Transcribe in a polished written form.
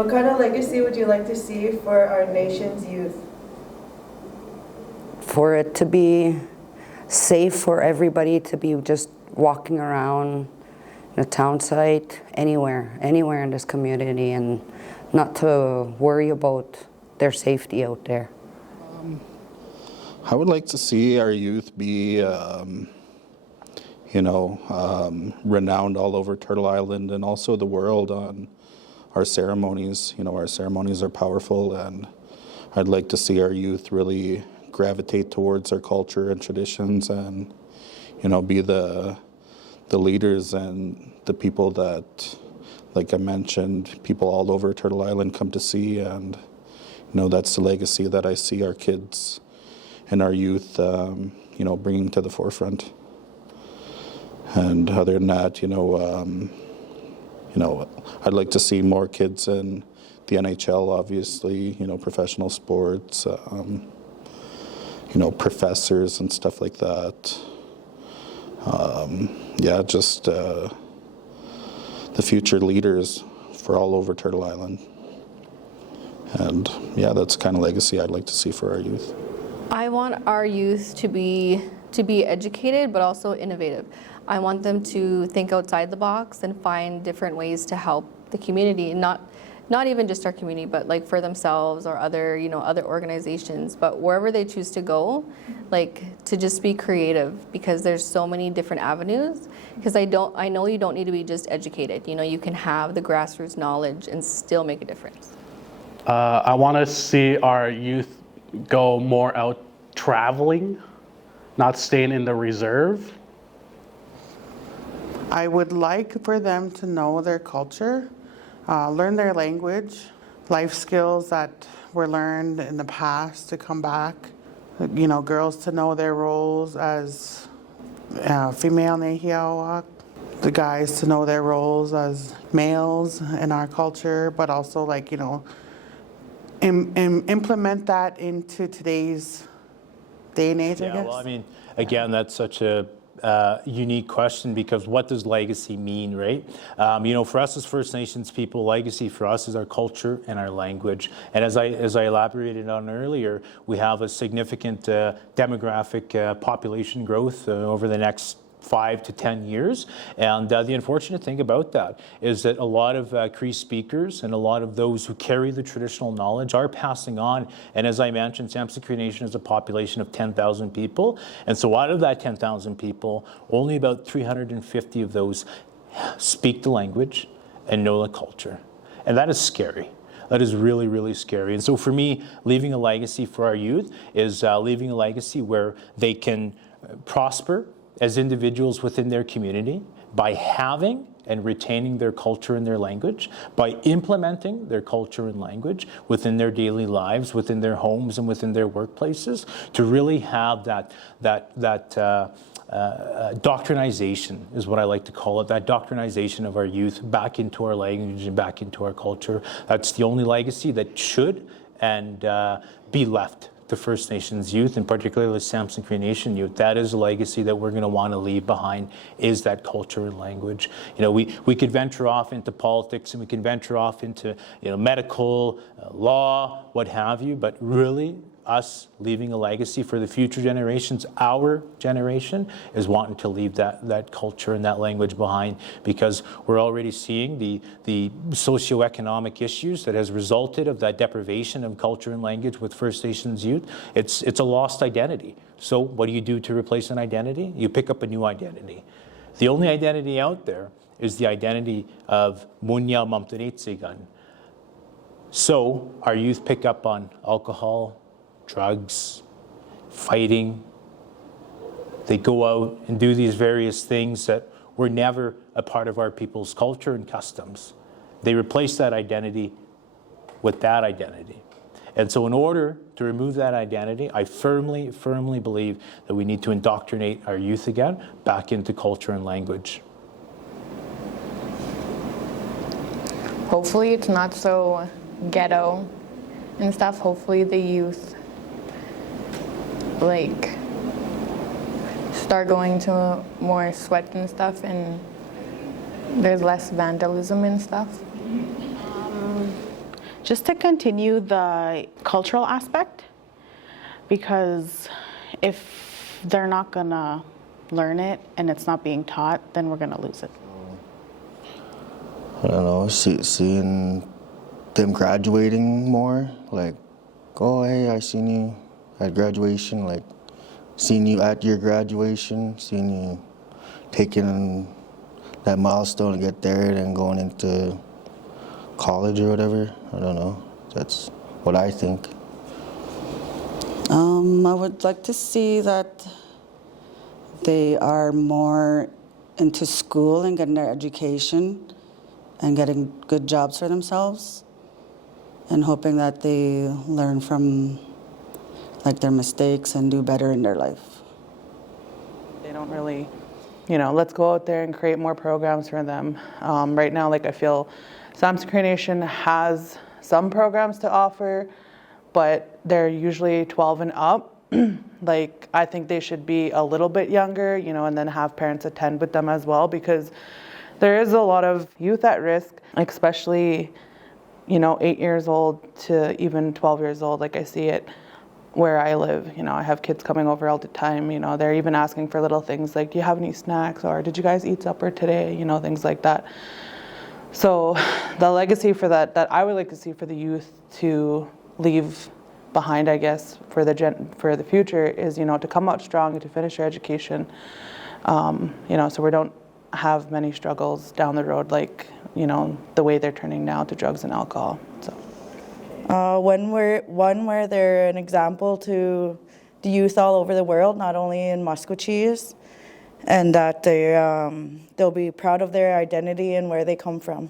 What kind of legacy would you like to see for our nation's youth? For it to be safe for everybody to be just walking around the town site, anywhere in this community, and not to worry about their safety out there. I would like to see our youth be, renowned all over Turtle Island and also the world on our ceremonies. Our ceremonies are powerful, and I'd like to see our youth really gravitate towards our culture and traditions, and be the leaders and the people that, like I mentioned, people all over Turtle Island come to see. And that's the legacy that I see our kids and our youth bringing to the forefront. And other than that, I'd like to see more kids in the NHL, obviously, professional sports, professors and stuff like that. Just the future leaders for all over Turtle Island. And that's the kind of legacy I'd like to see for our youth. I want our youth to be educated, but also innovative. I want them to think outside the box and find different ways to help the community, not even just our community, but like for themselves or other organizations. But wherever they choose to go, to just be creative, because there's so many different avenues. Because I know you don't need to be just educated. You can have the grassroots knowledge and still make a difference. I want to see our youth go more out traveling, not staying in the reserve. I would like for them to know their culture, learn their language, life skills that were learned in the past to come back. Girls to know their roles as female Nehiawak, the guys to know their roles as males in our culture, but also implement that into today's day and age, I guess. Well, I mean, again, that's such a unique question, because what does legacy mean, right? For us as First Nations people, legacy for us is our culture and our language. And as I elaborated on earlier, we have a significant demographic population growth over the next 5 to 10 years. And the unfortunate thing about that is that a lot of Cree speakers and a lot of those who carry the traditional knowledge are passing on. And as I mentioned, Samson Cree Nation is a population of 10,000 people. And so out of that 10,000 people, only about 350 of those speak the language and know the culture. And that is scary. That is really, really scary. And so for me, leaving a legacy for our youth is leaving a legacy where they can prosper as individuals within their community by having and retaining their culture and their language, by implementing their culture and language within their daily lives, within their homes and within their workplaces, to really have that doctrinization is what I like to call it, that doctrinization of our youth back into our language and back into our culture. That's the only legacy that should and be left to First Nations youth, and particularly Samson Cree Nation youth. That is a legacy that we're going to want to leave behind, is that culture and language. We could venture off into politics, and we can venture off into medical, law, what have you, but really us leaving a legacy for the future generations, our generation, is wanting to leave that culture and that language behind, because we're already seeing the socioeconomic issues that has resulted of that deprivation of culture and language with First Nations youth. It's a lost identity. So what do you do to replace an identity? You pick up a new identity. The only identity out there is the identity of Munya Mamtanetsigan. So our youth pick up on alcohol, drugs, fighting. They go out and do these various things that were never a part of our people's culture and customs. They replace that identity with that identity. And so in order to remove that identity, I firmly, firmly believe that we need to indoctrinate our youth again back into culture and language. Hopefully it's not so ghetto and stuff. Hopefully the youth start going to more sweat and stuff, and there's less vandalism and stuff. just to continue the cultural aspect, because if they're not gonna learn it and it's not being taught, then we're gonna lose it. I don't know, seeing them graduating more, like, oh, hey, I seen you at graduation, like, seeing you at your graduation, seeing you taking that milestone to get there and going into college or whatever. I don't know. That's what I think. I would like to see that they are more into school and getting their education and getting good jobs for themselves, and hoping that they learn from like their mistakes and do better in their life. They don't really, let's go out there and create more programs for them. Right now, like I feel Samson Cree Nation has some programs to offer, but they're usually 12 and up. Like, I think they should be a little bit younger, and then have parents attend with them as well, because there is a lot of youth at risk, especially, 8 years old to even 12 years old. Like, I see it where I live. I have kids coming over all the time. They're even asking for little things like, do you have any snacks? Or did you guys eat supper today? Things like that. So the legacy for that I would like to see for the youth to leave behind, I guess, for the future is, to come out strong and to finish their education, so we don't have many struggles down the road, like, the way they're turning now to drugs and alcohol. So. Where they're an example to the youth all over the world, not only in Musqueam, and that they'll be proud of their identity and where they come from.